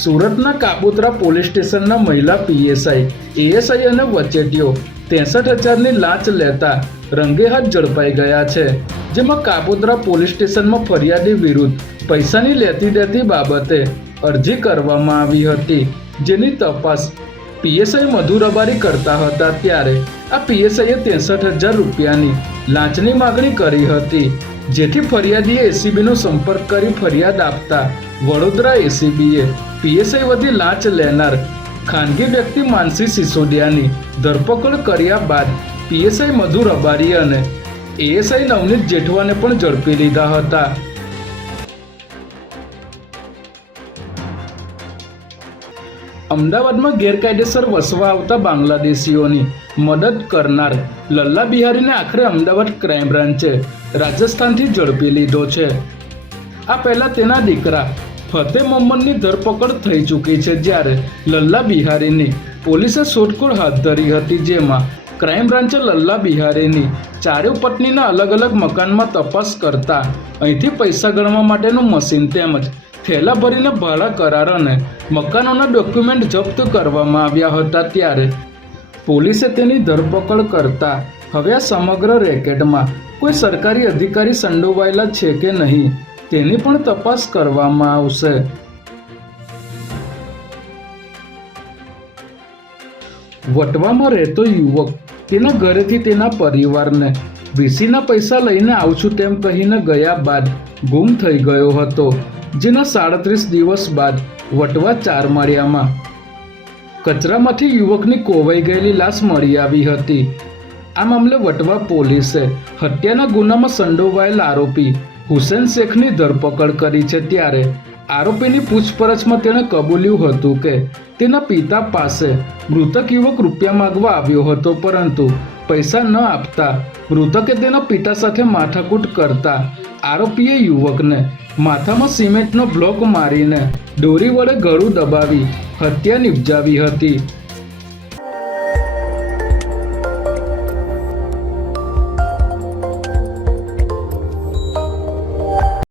સુરતના કાબોતરા પોલીસ સ્ટેશનના મહિલા પીએસઆઈ, એએસઆઈ અને વચેટીઓ 63,000ની લાંચ લેતા રંગેહાથ ઝડપાઈ ગયા છે. જેમાં કાબોતરા પોલીસ સ્ટેશનમાં ફરિયાદી વિરુદ્ધ પૈસાની લેતી દેતી બાબતે અરજી કરવામાં આવી હતી, જેની તપાસ પીએસઆઈ મધુ રબારી કરતા હતા. ત્યારે આ પીએસઆઈએ 63,000 રૂપિયાની લાંચની માગણી કરી હતી, જેથી ફરિયાદીએ એસીબીનો સંપર્ક કરી ફરિયાદ આપતા વડોદરા એસીબીએ પીએસઆઈ વતી લાંચ લેનાર ખાનગી વ્યક્તિ માનસી સિસોદિયાની ધરપકડ કર્યા બાદ પીએસઆઈ મધુ રબારી અને એએસઆઈ નવનીત જેઠવાને પણ ઝડપી લીધા હતા. અમદાવાદમાં ગેરકાયદેસર વસવા આવતા બાંગ્લાદેશીઓની મદદ કરનાર લલ્લા બિહારીને આખરે અમદાવાદ ક્રાઇમ બ્રાન્ચે રાજસ્થાનથી ઝડપી લીધો છે. આ પહેલા તેના દીકરા ફતેહ મોહમ્મદની ધરપકડ થઈ ચૂકી છે, જ્યારે લલ્લા બિહારીની પોલીસે શોધખોળ હાથ ધરી હતી, જેમાં ક્રાઇમ બ્રાન્ચે લલ્લા બિહારીની ચારેય પત્નીના અલગ અલગ મકાનમાં તપાસ કરતા અહીંથી પૈસા ગણવા માટેનું મશીન તેમજ થેલા ભરીને ભાડા કરાર અને મકાનોના ડોક્યુમેન્ટ જપ્ત કરવામાં આવ્યા હતા. ત્યારે પોલીસે તેની ધરપકડ કરતા હવે આ સમગ્ર રેકેટમાં કોઈ સરકારી અધિકારી સંડોવાયેલા છે કે નહીં તેની પણ તપાસ કરવામાં આવશે. વટવામાં રહેતો યુવક તેના ઘરેથી તેના પરિવારને વીસીના પૈસા લઈને આવું છું તેમ કહીને ગયા બાદ ગુમ થઈ ગયો હતો, જેના 37 દિવસ બાદ વટવા ચારમાળિયામાં કચરામાંથી યુવકની કોવાઈ ગયેલી લાશ મળી આવી હતી. આ મામલે વટવા પોલીસે હત્યાના ગુનામાં સંડોવાયેલ આરોપી હુસેન શેખની ધરપકડ કરી છે. ત્યારે આરોપીની પૂછપરછમાં તેણે કબૂલ્યું હતું કે તેના પિતા પાસે મૃતક યુવક રૂપિયા માંગવા આવ્યો હતો, પરંતુ પૈસા ન આપતા મૃતકે તેના પિતા સાથે માથાકૂટ કરતા આરોપીએ યુવકને માથામાં સિમેન્ટનો બ્લોક મારીને દોરી વડે ગળું દબાવી હત્યા નિપજાવી હતી.